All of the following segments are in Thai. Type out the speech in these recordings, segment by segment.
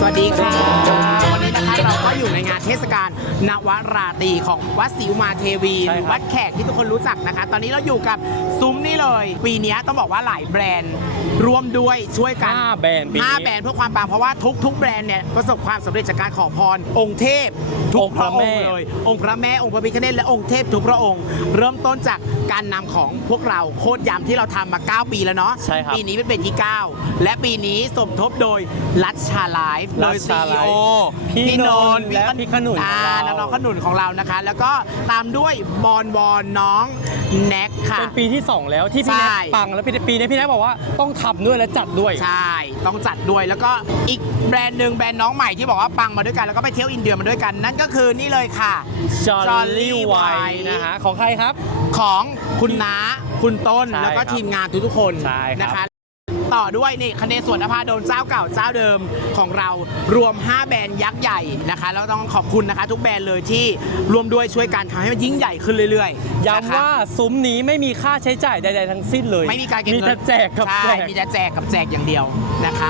สวัสดีค่ะวันนี้นะคะเราก็อยู่ในงานเทศกาล นวราตรีของวัดศรีอุมาเทวีใช่หครับรือวัดแขกที่ทุกคนรู้จักนะคะ ตอนนี้เราอยู่กับซุ้มนี่เลย ปีนี้ต้องบอกว่าหลายแบรนด์ร่วมด้วยช่วยกันห้าแบรนด์ปีห้านี้ แบรนด์เพื่อความปังเพราะว่าทุกทุกแบรนด์เนี่ยประสบความสำเร็จจากการขอพร องค์เทพทุกพระองค์เลย องค์พระแม่องค์พระพิฆเนศและองค์เทพทุกพระองค์ เริ่มต้นจากการนำของพวกเราโคตรยำที่เราทำมา 9 ปีแล้วเนาะใช่ครับปีนี้เป็นปีที่ 9 และปีนี้สมทบโดยรัชชาไลฟ์โดยรัชซีชาไลฟ์โอพี่นนท์และพี่ขนุนอ่าของเราน้องๆขนุนของเรานะคะ แล้วก็ตามด้วยบอลบอลน้องแน็กค่ะ เป็นปีที่ 2 แล้วที่พี่แน็กใช่ ปังแล้วปีปีนี้พี่แน็กบอกว่าต้องทำด้วยและจัดด้วย ใช่ ต้องจัดด้วยแล้วก็อีกแบรนด์หนึ่งแบรนด์น้องใหม่ที่บอกว่าปังมาด้วยกัน แล้วก็ไปเที่ยวอินเดียมาด้วยกัน นั่นก็คือนี่เลยค่ะจอ Jolly ลลี่ไว White นะฮะของใครครับ ของคุณน้าคุณต้นใช่แล้วก็ครับทีมงานทุกๆคนใช่ครับ นะคะ ต่อด้วยนี่คเนสวนนภาโดนเจ้าเก่าเจ้าเดิมของเรารวม 5 แบรนด์ยักษ์ใหญ่นะคะแล้วต้องขอบคุณนะคะ ทุกแบรนด์เลยที่รวมด้วยช่วยกันทำให้มันยิ่งใหญ่ขึ้นเรื่อยๆย้ำว่าซุ้มนี้ไม่มีค่าใช้จ่ายใดๆทั้งสิ้นเลย ไม่มีการเก็บเงินมีแต่แจกกับแจกมีแต่แจกกับแจกอย่างเดียวนะคะ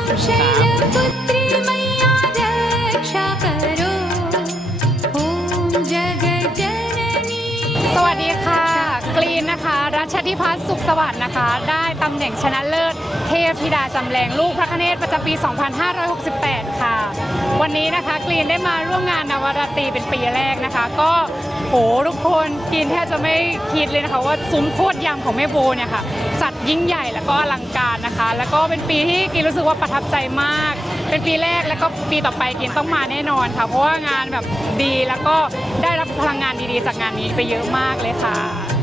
สวัสดีค่ะ กรีนนะคะ รัชธิพัฒน์สุขสวัสดิ์นะคะ ได้ตำแหน่งชนะเลิศ เทพธิดาจำแรงลูกพระคเนศประจำปี 2568 ค่ะ วันนี้นะคะกรีนได้มาร่วมงานนวราตรีเป็นปีแรกนะคะ ก็โหทุกคนกรีนแทบจะไม่คิดเลยนะคะว่าซุ้มโคตรยำของแม่โบเนี่ยค่ะจัดยิ่งใหญ่แล้วก็อลังการนะคะ แล้วก็เป็นปีที่กรีนรู้สึกว่าประทับใจมาก เป็นปีแรกแล้วก็ปีต่อไปกรีนต้องมาแน่นอนค่ะ เพราะว่างานแบบดีแล้วก็ได้รับพลังงานดีๆ จากงานนี้ไปเยอะมากเลยค่ะ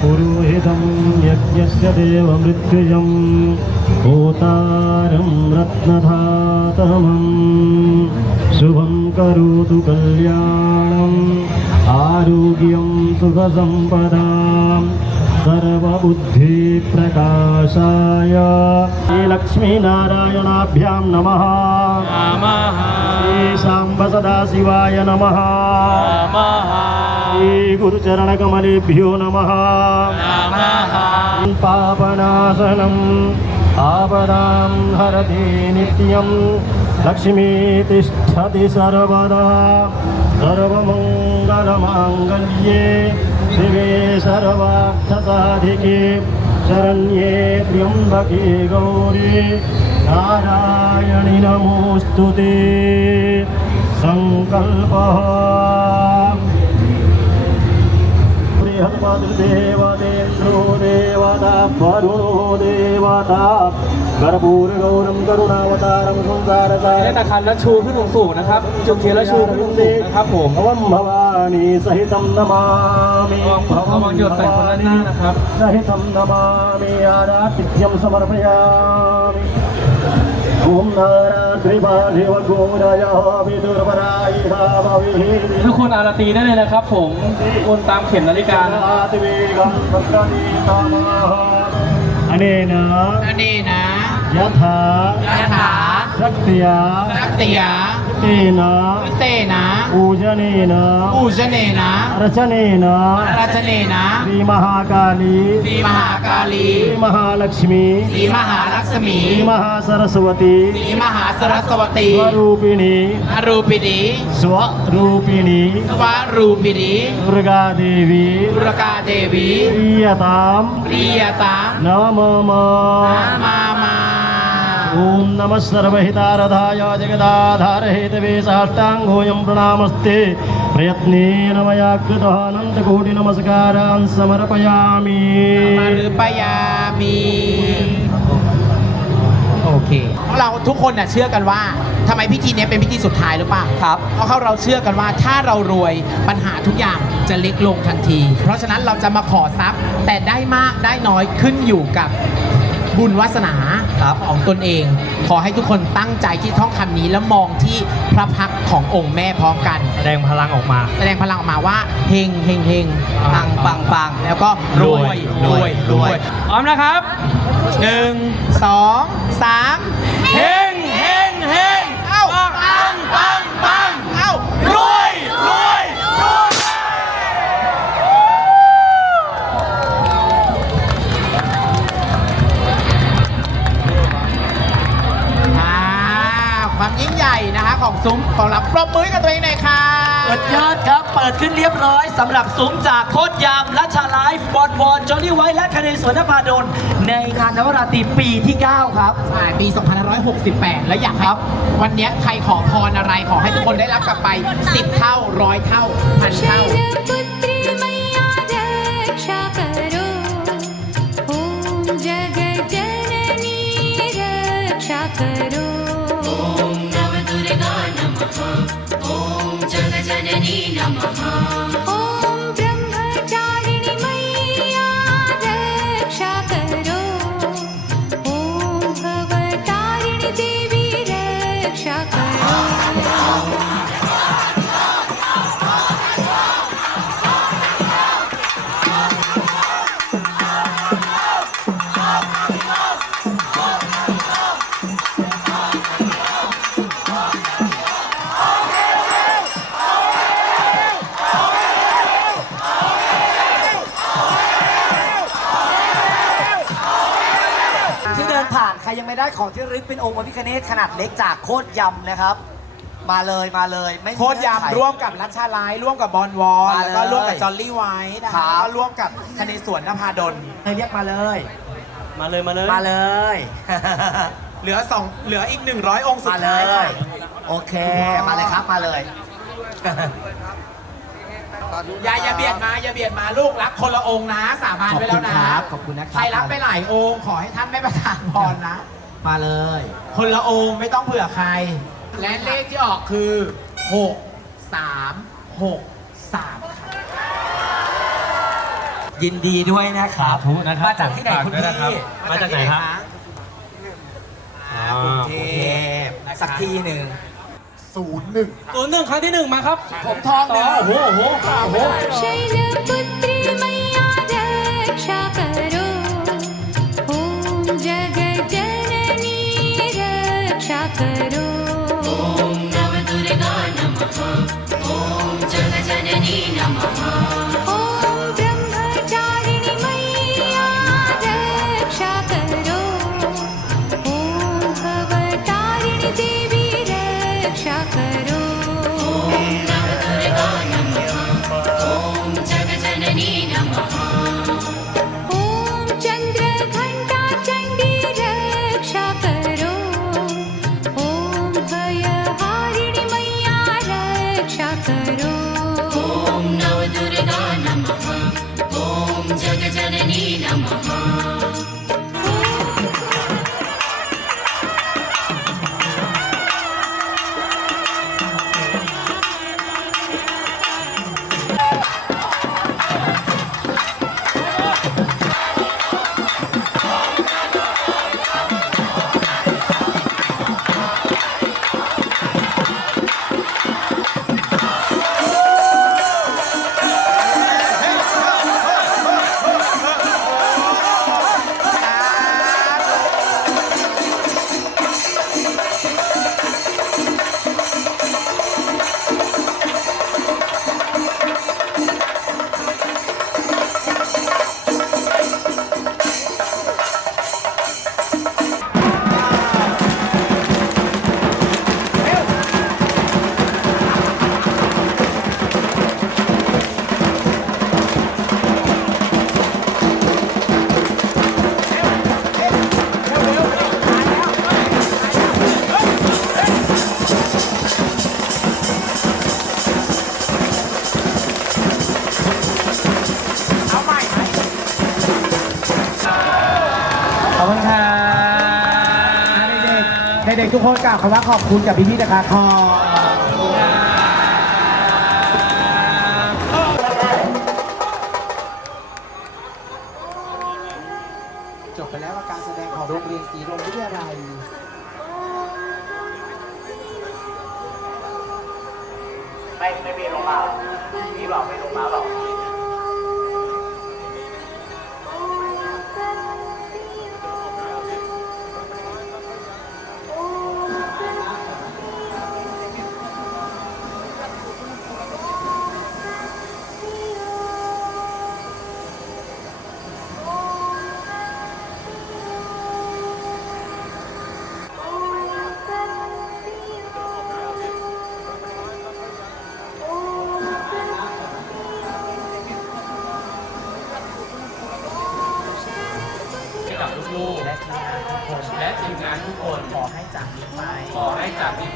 पुरोहितं यज्ञस्य देवमृत्युजं होतारं रत्नधातमं शुभं करोतु कल्याणम् आरोग्यं सुखसम्पदां सर्वबुद्धिप्रकाशाय श्रीलक्ष्मीनारायणाभ्यां नमः श्रीशाम्ब सदाशिवाय नमः श्रीगुरुचरणकमलेभ्यो नमः पापनाशनम् आपदां हरति नित्यं लक्ष्मी तिष्ठति सर्वदा सर्वमङ्गलमाङ्गल्ये शिवे सर्वार्थसाधिके शरण्ये त्र्यम्बके गौरी नारायणि नमोऽस्तु ते सङ्कल्पः बृहत्पतिर्देवतेन्द्रो देवता वरुणो देवता कर्पूरगौरं करुणावतारं ให้ संसारसारं ตะคันและชูขึ้นสูงๆนะครับ จุดเทียนและชูขึ้นสูงๆนะครับผม भवं भवानी सहितं नमामि ระวังระวังหยดใส่คนละหน้านะครับ सहितं नमामि आरातिथ्यं समर्पयामि ॐ नारात्रिपाधिवगोरयः विदुर्वरायिहा भविः า ทุกคนอาราตีได้เลยนะครับ ผมวนตามเข็มนาฬิกาอันนี้นะอันนี้นะยะถายะถาสักเตียสักเตีย भक्तेन भक्तेन पूजनेन। पूजनेन। रचनेन। रचनेन। महाकाली महाकाली महालक्ष्मी महालक्ष्मी महासरस्वती स्वरूपिणी। स्वरूपिणी। स्वरूपिणी। स्वरूपिणी। दुर्गा देवी दुर्गा देवी प्रियताम नमः। ॐ नमः सर्वहितारधाय जगदाधारहेतवे साष्टाङ्गोऽयं प्रणामस्ते प्रयत्नेन मया कृतः अनन्तकोटिनमस्कारान् समर्पयामि มาหรือปยามีโอเคเราทุกคนน่ะเชื่อกันว่าทำไมพิธีเนี้ยเป็นพิธีสุดท้ายหรือเปล่าครับ เพราะเขาเราเชื่อกันว่าถ้าเรารวยปัญหาทุกอย่างจะเล็กลงทันที เพราะฉะนั้นเราจะมาขอทรัพย์ แต่ได้มากได้น้อยขึ้นอยู่กับ บุญวาสนาครับของตนเอง ขอให้ทุกคนตั้งใจที่ท่องคำนี้แล้วมองที่พระพักตร์ขององค์แม่พร้อมกัน แสดงพลังออกมา แสดงพลังออกมาว่าเฮงเฮงเฮงปังปังปังแล้วก็รวยรวยรวยพร้อมนะครับหนึ่งสองสามเฮงเฮงเฮงเอ้าปังปังปัง ซุ้มของเราปรบมือให้กับตัวเองหน่อยค่ะสุดยอดครับ เปิดขึ้นเรียบร้อยสำหรับซุ้มจากโคตรยามรัชาไลฟ์บอลวอนจอรี่ไวท์และคเนสวนภาดลในงานนวราตรีปีที่ 9 ครับ ใช่ปี 2568 แล้วอยากให้วันเนี้ยใครขอพรอะไรขอให้ทุกคนได้รับกลับไป 10 เท่าร้อยเท่าพันเท่า Yamaha. ไม่ได้ของที่ระลึกเป็นองค์พระพิฆเนศขนาดเล็กจากโคตรยำนะครับ มาเลยมาเลยไม่มีโคตรเงื่อนไข ยำร่วมกับรัชชาไลท์ร่วมกับบอลวอลมาแล้วก็เลยร่วมกับจอลลี่ไวท์นะครัคะบ แล้วก็ร่วมกับคเนสวนนภาดลให้เรียกมาเลย มาเลยมาเลย มาเลย เหลือสองเหลืออีก 100 องค์สุดมาเลท้ายค่ะ ย โอเค มาเลยครับ มาเลย อย่าอย่าเบียดมาอย่าเบียดมาลูกรักคนละองค์นะ สาบานไว้แล้วนะขอบคุณครับขอบคุณนะครับ ใครรับไปหลายองค์ขอให้ท่านไม่ประทานพรนะ มาเลย คนละองค์ไม่ต้องเผื่อใคร และเลขที่ออกคือ 6 3 6 3ค่ะยินดีด้วยนะครับ สาธุนะครับมาจากที่ไหนฝากคุณด้วยพี่นะครับมาจากไหนครับอ่ากรุงเทพนะคะสักทีหนึ่ง ศูนย์หนึ่งครั้งที่หนึ่งมาครับ ผมทองหนึ่งโอ้โหโอ้โหโ नमः กทุกคนกล่าวคำว่าขอบคุณกับพี่ๆนะคะขอบจบไปแล้วการแสดงของโรงเรียนศรีลมวิทยาลัยไม่ไม่มีลงมาพี่บอกไม่ลงมาหรอก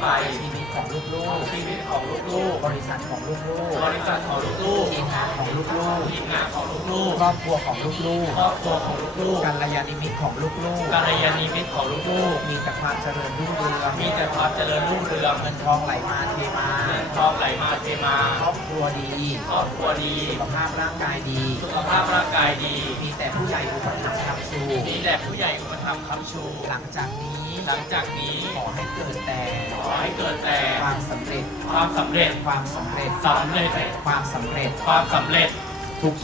ไปชีวิตของลูกชีวิตของลูกๆ บริษัทของลูกๆบริษัทของลูกๆทีมงานของลูกๆทีมงานของลูกๆครอบครัวของลูกๆครอบครัวของลูกๆกัลยาณมิตรของลูกๆกัลยาณีมิตรของลูกๆมีแต่ความเจริญรุ่งเรืองๆ มีแต่ความเจริญรุ่งเรืองเงินทองไหลมาเทมาเงินทองไหลมาเทมาครอบครัวดีครอบครัวดีสุขภาพร่างกายดี สุขภาพร่างกายดีมีแต่ผู้ใหญ่อุปถัมภ์คำชูมีแต่ผู้ใหญ่อุปถัมภ์คำชู หลังจากนี้ หลังจากนี้ขอให้เกิดแต่ขอให้เกิดแต่ความสำเร็จ ความสำเร็จความสำเร็จ สำเร็จความสำเร็จ ความสำเร็จ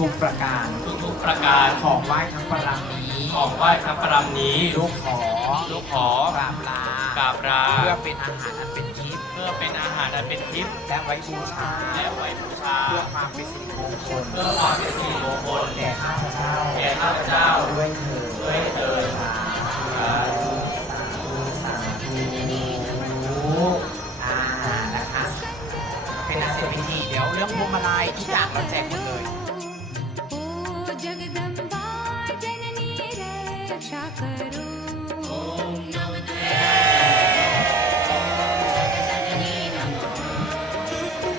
ทุกๆประการ ทุกๆประการของไหว้ทั้งปรังนี้ของไหว้พระประรำนี้ ลูกขอลูกขอกราบลากราบลาเพื่อเป็นอาหารอันเป็นทิพย์เพื่อเป็นอาหารอันเป็นทิพย์และไว้บูชาและไว้บูชา เพื่อความเป็นสิริมงคลเพื่อความเป็นสิริมงคลแก่ข้าพเจ้าแก่ข้าพเจ้าด้วยเถิด ด้วยเถิด